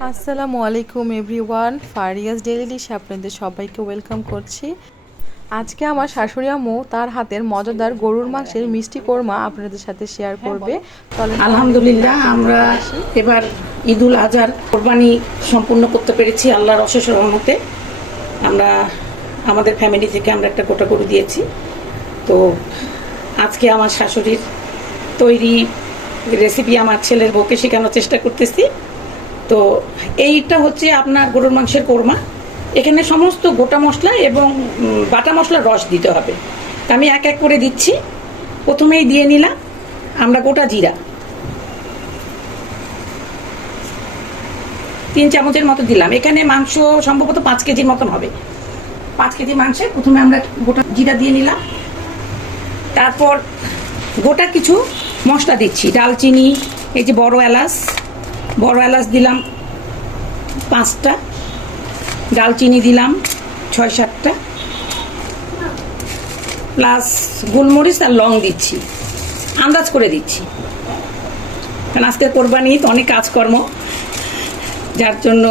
আসসালামু আলাইকুম everyone, ফারিয়াস daily ডিশে আপনাদের সবাইকে ওয়েলকাম করছি। আজকে আমার শাশুড়ি আম্মু তার হাতের মজাদার গরুর মাংসের মিষ্টি কোরমা আপনাদের সাথে শেয়ার করবে। আলহামদুলিল্লাহ, আমরা এবার ঈদুল আজহার কোরবানি সম্পূর্ণ করতে পেরেছি আল্লাহর অশেষ রহমতে। আমরা আমাদের ফ্যামিলি থেকে আমরা একটা গোটা গরু দিয়েছি। তো আজকে আমার শাশুড়ির তৈরি রেসিপি আমার ছেলের বউকে শেখানোর চেষ্টা করতেছি। তো এইটা হচ্ছে আপনার গরুর মাংসের কোরমা। এখানে সমস্ত গোটা মশলা এবং বাটা মশলার রস দিতে হবে। আমি এক এক করে দিচ্ছি। প্রথমেই দিয়ে নিলাম আমরা গোটা জিরা 3 চামচের মতো দিলাম। এখানে মাংস সম্ভবত 5 কেজির মতন হবে। 5 কেজি মাংসে প্রথমে আমরা গোটা জিরা দিয়ে নিলাম। তারপর গোটা কিছু মশলা দিচ্ছি। ডালচিনি, এই যে বড় এলাচ দিলাম 5টা, ডালচিনি দিলাম 6-7টা, প্লাস গোলমরিচ আর লং দিচ্ছি, আন্দাজ করে দিচ্ছি, কারণ আজকে কোরবানি তো অনেক কাজকর্ম, যার জন্য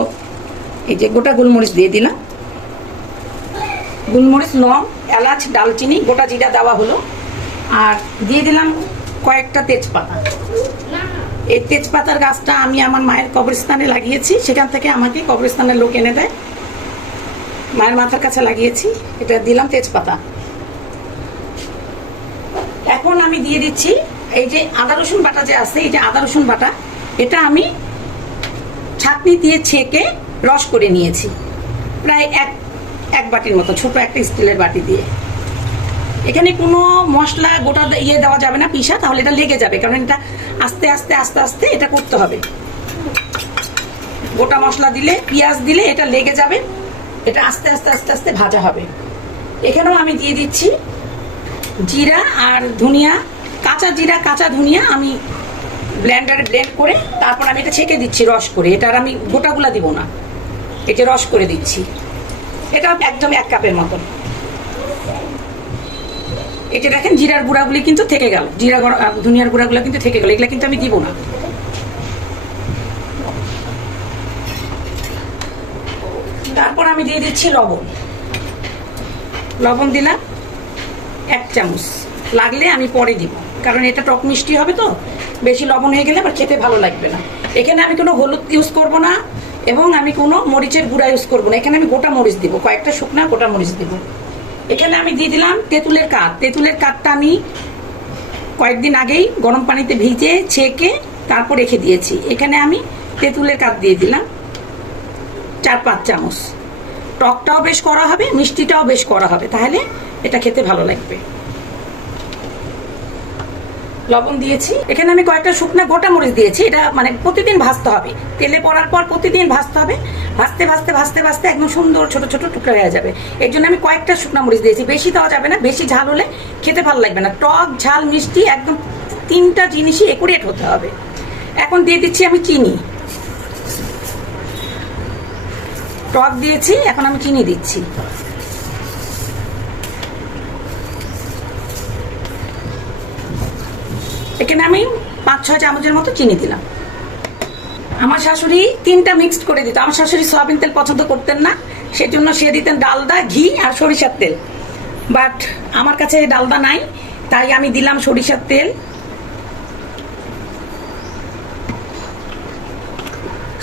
এই যে গোটা গোলমরিচ দিয়ে দিলাম। গোলমরিচ, লং, এলাচ, ডালচিনি, গোটা জিরা দেওয়া হলো। আর দিয়ে দিলাম কয়েকটা তেজপাতা। এই তেজপাতার গাছটা আমি আমার মায়ের কবরস্থানে লাগিয়েছি। সেখান থেকে আমাকে কবরস্থানের লোক এনে দেয়, মায়ের মাথার কাছে লাগিয়েছি। এটা দিলাম তেজপাতা। এখন আমি দিয়ে দিচ্ছি এই যে আদা রসুন বাটা যে আছে, এই যে আদা রসুন বাটা, এটা আমি ছাঁকনি দিয়ে ছেঁকে রস করে নিয়েছি, প্রায় এক বাটির মতো, ছোট একটা স্টিলের বাটি দিয়ে। এখানে কোনো মশলা গোটা দেওয়া যাবে না পিসা, তাহলে এটা লেগে যাবে, কারণ এটা আস্তে আস্তে এটা করতে হবে। গোটা মশলা দিলে, পেঁয়াজ দিলে এটা লেগে যাবে, এটা আস্তে আস্তে ভাজা হবে। এখানেও আমি দিয়ে দিচ্ছি জিরা আর ধনিয়া, কাঁচা জিরা কাঁচা ধনিয়া আমি ব্লেন্ডারে ব্লেন্ড করে তারপর আমি এটা ছেঁকে দিচ্ছি রস করে। এটা আর আমি গোটাগুলা দিব না, এটা রস করে দিচ্ছি। এটা একদম 1 কাপের মতন। এটা দেখেন জিরার গুঁড়াগুলি কিন্তু থেকে গেল, জিরা ধনিয়ার গুঁড়াগুলো কিন্তু থেকে গেল, এগুলা কিন্তু আমি দিব না। তারপর আমি দিয়ে দিচ্ছি লবণ দিলাম 1 চামচ, লাগলে আমি পরে দিব, কারণ এটা টক মিষ্টি হবে, তো বেশি লবণ হয়ে গেলে আবার খেতে ভালো লাগবে না। এখানে আমি কোনো হলুদ ইউজ করব না এবং আমি কোনো মরিচের গুঁড়া ইউজ করব না। এখানে আমি গোটা মরিচ দিব, কয়েকটা শুকনা গোটা মরিচ দিব। এখানে আমি দিয়ে দিলাম তেঁতুলের কাঠটা আমি কয়েকদিন আগেই গরম পানিতে ভিজে ছেঁকে তারপর রেখে দিয়েছি। এখানে আমি তেঁতুলের কাঠ দিয়ে দিলাম 4-5 চামচ। টকটাও বেশ করা হবে, মিষ্টিটাও বেশ করা হবে, তাহলে এটা খেতে ভালো লাগবে। লবণ দিয়েছি। এখানে আমি কয়েকটা শুকনা গোটা মরিচ দিয়েছি। এটা মানে প্রতিদিন ভাজতে হবে, তেলে পড়ার পর প্রতিদিন ভাজতে হবে। ভাজতে একদম সুন্দর ছোট ছোট টুকরা হয়ে যাবে। এর জন্য আমি কয়েকটা শুকনা মরিচ দিয়েছি, বেশি দেওয়া যাবে না, বেশি ঝাল হলে খেতে ভালো লাগবে না। টক, ঝাল, মিষ্টি একদম 3টা জিনিসই একুরেট হতে হবে। এখন দিয়ে দিচ্ছি আমি চিনি। টক দিয়েছি, এখন আমি চিনি দিচ্ছি। এখানে আমি 5-6 চামচের মতো চিনি দিলাম। আমার শাশুড়ি 3টা মিক্সড করে দিত। আমার শাশুড়ি সয়াবিন তেল পছন্দ করতেন না, সেজন্য সে দিতেন ডালদা, ঘি আর সরিষার তেল। বাট আমার কাছে ডালদা নাই, তাই আমি দিলাম সরিষার তেল,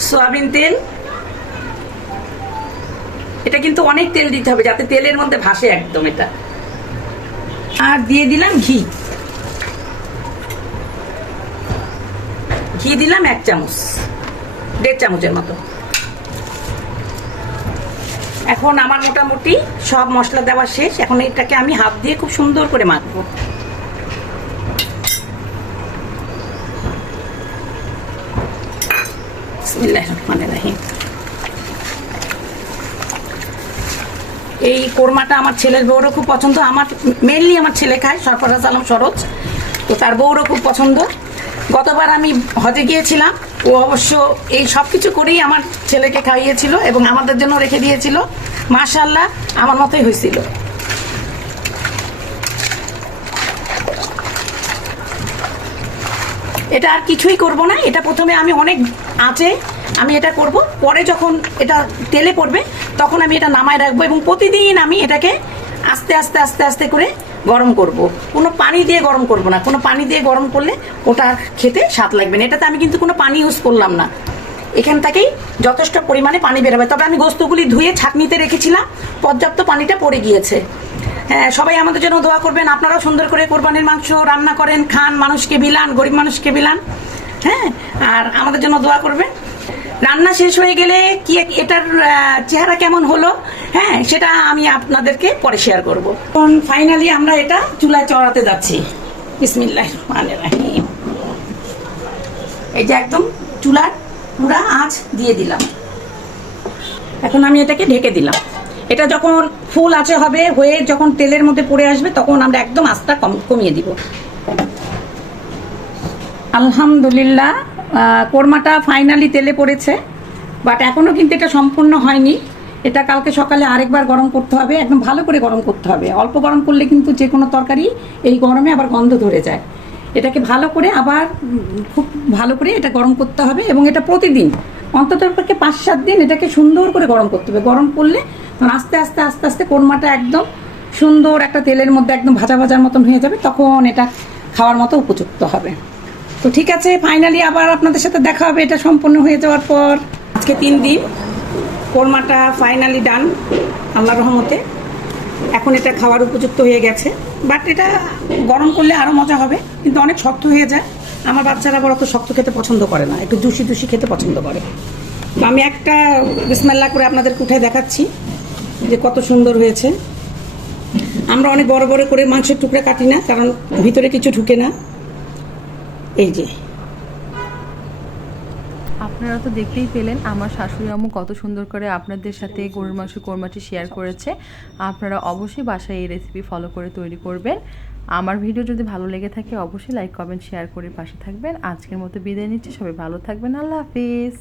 সয়াবিন তেল। এটা কিন্তু অনেক তেল দিতে হবে, যাতে তেলের মধ্যে ভাসে একদম এটা। আর দিয়ে দিলাম ঘি দিলাম 1 চামচ, 1.5 চামচের মতো। এখন আমার মোটামুটি সব মশলা দেওয়া শেষ। এখন এটাকে আমি হাত দিয়ে খুব সুন্দর করে মাখবো। বিসমিল্লাহির রহমানির রহিম। এই কোরমাটা আমার ছেলের বউরও খুব পছন্দ। আমার মেনলি আমার ছেলে খায়, সরফরাজ আলম সরোজ, তো তার বউরও খুব পছন্দ। গতবার আমি হজে গিয়েছিলাম, ও অবশ্য এই সব কিছু করেই আমার ছেলেকে খাইয়েছিল এবং আমাদের জন্য রেখে দিয়েছিল। মাশাআল্লাহ, আমার মতোই হয়েছিল। এটা আর কিছুই করব না। এটা প্রথমে আমি অনেক আঁচে আমি এটা করব, পরে যখন এটা তেলে পড়বে তখন আমি এটা নামায় রাখবো এবং প্রতিদিন আমি এটাকে আস্তে আস্তে আস্তে আস্তে করে গরম করব। কোনো পানি দিয়ে গরম করব না, কোনো পানি দিয়ে গরম করলে ওটা খেতে স্বাদ লাগবে না। এটাতে আমি কিন্তু কোনো পানি ইউজ করলাম না, এখান থেকেই যথেষ্ট পরিমাণে পানি বেরোবে। তবে আমি গোস্তগুলি ধুয়ে ছাঁকনিতে রেখেছিলাম, পর্যাপ্ত পানিটা পড়ে গিয়েছে। হ্যাঁ, সবাই আমাদের জন্য দোয়া করবেন। আপনারাও সুন্দর করে কোরবানির মাংস রান্না করেন, খান, মানুষকে বিলান, গরিব মানুষকে বিলান। হ্যাঁ, আর আমাদের জন্য দোয়া করবেন। রান্না শেষ হয়ে গেলে কি এটার চেহারা কেমন হলো, হ্যাঁ, সেটা আমি আপনাদেরকে পরে শেয়ার করব। এখন ফাইনালি আমরা এটা চুলায় চড়াতে যাচ্ছি। বিসমিল্লাহির রহমানির রহিম। এই যে একদম চুলার পুরা আঁচ দিয়ে দিলাম। এখন আমি এটাকে ঢেকে দিলাম। এটা যখন ফুল আঁচে হবে, হয়ে যখন তেলের মধ্যে পড়ে আসবে তখন আমরা একদম আঁচটা কমিয়ে দিব। আলহামদুলিল্লাহ, কোরমাটা ফাইনালি তেলে পড়েছে, বাট এখনও কিন্তু এটা সম্পূর্ণ হয়নি। এটা কালকে সকালে আরেকবার গরম করতে হবে, একদম ভালো করে গরম করতে হবে। অল্প গরম করলে কিন্তু যে কোনো তরকারি এই গরমে আবার গন্ধ ধরে যায়। এটাকে ভালো করে আবার খুব ভালো করে এটা গরম করতে হবে এবং এটা প্রতিদিন অন্তত 5-7 দিন এটাকে সুন্দর করে গরম করতে হবে। গরম করলে আস্তে আস্তে আস্তে আস্তে কোরমাটা একদম সুন্দর একটা তেলের মধ্যে একদম ভাজা ভাজার মতন হয়ে যাবে, তখন এটা খাওয়ার মতো উপযুক্ত হবে। তো ঠিক আছে, ফাইনালি আবার আপনাদের সাথে দেখা হবে এটা সম্পূর্ণ হয়ে যাওয়ার পর। আজকে 3 দিন কোরমাটা ফাইনালি ডান আল্লাহর রহমতে। এখন এটা খাওয়ার উপযুক্ত হয়ে গেছে, বাট এটা গরম করলে আরও মজা হবে, কিন্তু অনেক শক্ত হয়ে যায়। আমার বাচ্চারা আবার অত শক্ত খেতে পছন্দ করে না, একটু জুসি জুসি খেতে পছন্দ করে। তো আমি একটা বিসমিল্লাহ করে আপনাদেরকে উঠে দেখাচ্ছি যে কত সুন্দর হয়েছে। আমরা অনেক বড় বড় করে মাংসের টুকরা কাটি না, কারণ ভিতরে কিছু ঢুকে না। এই যে আপনারা তো দেখতেই পেলেন আমার শাশুড়ি আম্মু কত সুন্দর করে আপনাদের সাথে গরুর মাংস কোরমাটি শেয়ার করেছে। আপনারা অবশ্যই বাসায় এই রেসিপি ফলো করে তৈরি করবেন। আমার ভিডিও যদি ভালো লেগে থাকে অবশ্যই লাইক, কমেন্ট, শেয়ার করে পাশে থাকবেন। আজকের মতো বিদায় নিচ্ছি, সবাই ভালো থাকবেন। আল্লাহ হাফিজ।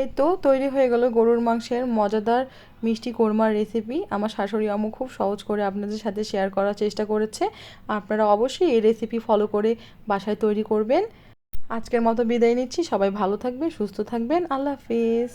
এই তো তৈরি হয়ে গেল গরুর মাংসের মজাদার মিষ্টি কোরমার রেসিপি। আমার শাশুড়ি আম্মু খুব সহজ করে আপনাদের সাথে শেয়ার করার চেষ্টা করেছে। আপনারা অবশ্যই এই রেসিপি ফলো করে বাসায় তৈরি করবেন। আজকের মতো বিদায় নিচ্ছি, সবাই ভালো থাকবেন, সুস্থ থাকবেন। আল্লাহ হাফিজ।